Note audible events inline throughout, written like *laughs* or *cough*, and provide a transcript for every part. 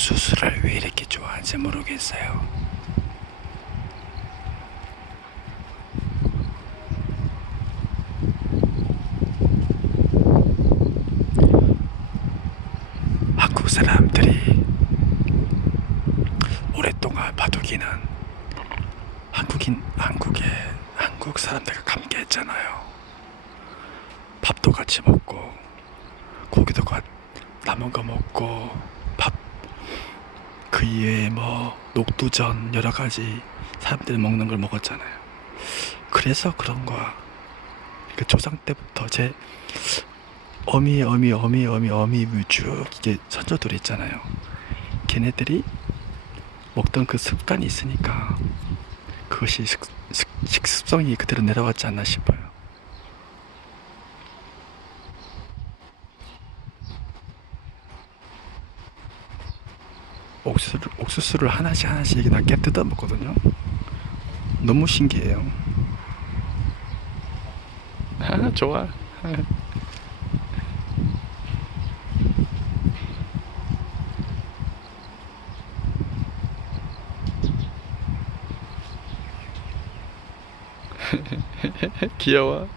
옥수수를 왜 이렇게 좋아하는지 모르겠어요. 한국 사람들이 오랫동안 바둑이는 한국인 한국에 한국 사람들과 함께 했잖아요. 밥도 같이 먹고 고기도 가, 남은 거 먹고 밥 그 이외에 뭐 녹두전 여러 가지 사람들이 먹는 걸 먹었잖아요. 그래서 그런 거야. 그 조상 때부터 제 어미 어미 어미 어미 어미 쭉 이게 선조들이 있잖아요. 걔네들이 먹던 그 습관이 있으니까 그것이 식, 식, 식습성이 그대로 내려왔지 않나 싶어요. 옥수수를, 옥수수를 하나씩 하나씩 그냥 깨 뜯어 먹거든요. 너무 신기해요. 아, 좋아. *laughs* 귀여워.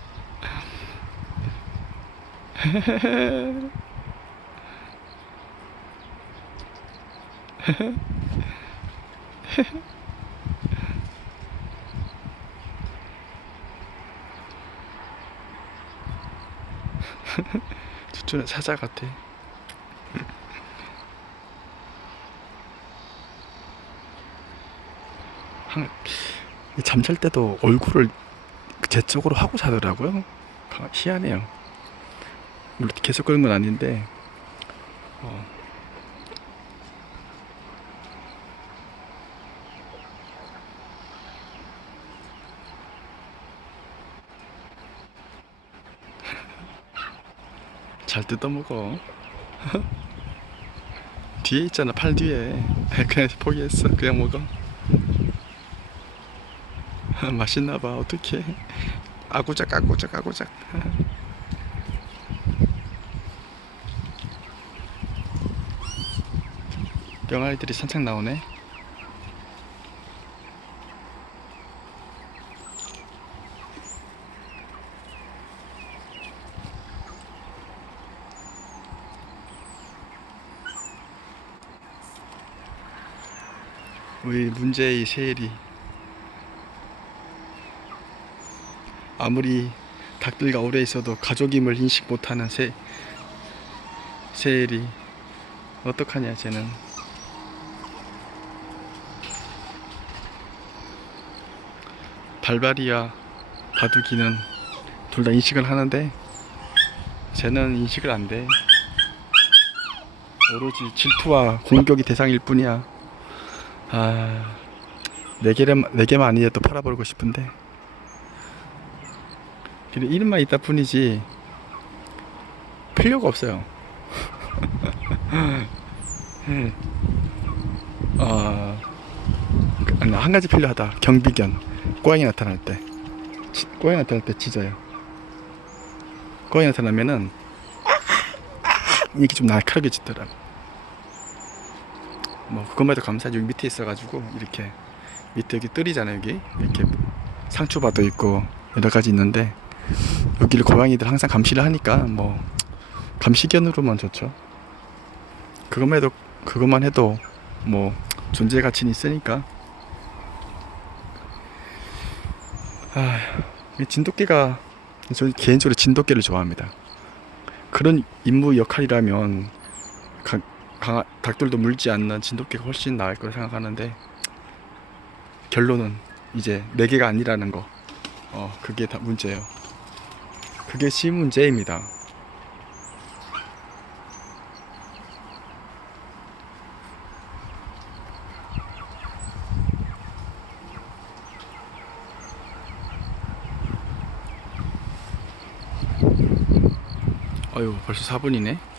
*laughs* *laughs* 주주는 사자 같아. 한, 잠잘 때도 얼굴을 제 쪽으로 하고 자더라고요. 가- 희한해요. 물론 계속 그런 건 아닌데, 어, 잘 뜯어먹어. *laughs* 뒤에 있잖아, 팔 뒤에. *laughs* 그냥 포기했어. 그냥 먹어. *laughs* 맛있나봐, 어떡해. 아구작, 아구작, 아구작. 병아리들이 산책 나오네. 우리 문제의 세일이 아무리 닭들과 오래 있어도 가족임을 인식 못하는 세 세일이 어떡하냐 쟤는 발바리와 바둑이는 둘 다 인식을 하는데 쟤는 인식을 안 돼. 오로지 질투와 공격이 대상일 뿐이야. 아, 네 개만 네 개만 아니어도 팔아버리고 싶은데. 그래 이름만 있다 뿐이지 필요가 없어요. 예. *laughs* 아, 한 가지 필요하다. 경비견. 고양이 나타날 때. 치- 고양이 나타날 때 짖어요. 고양이 나타나면은 이렇게 좀 날카롭게 짖더라고. 뭐 그것만 해도 감사하지. 여기 밑에 있어가지고 이렇게 밑에 여기 뜰이잖아요. 여기 이렇게 상추밭도 있고 여러 가지 있는데 여기를 고양이들 항상 감시를 하니까 뭐 감시견으로만 좋죠. 그것만 해도 그것만 해도 뭐 존재 가치는 있으니까. 아, 이 진돗개가 저는 개인적으로 진돗개를 좋아합니다. 그런 임무 역할이라면 가, 강아, 닭들도 물지 않는 진돗개가 훨씬 나을 거라 생각하는데 결론은 이제 네 개가 아니라는 거. 어, 그게 다 문제예요. 그게 시 문제입니다. 어휴, 벌써 4분이네.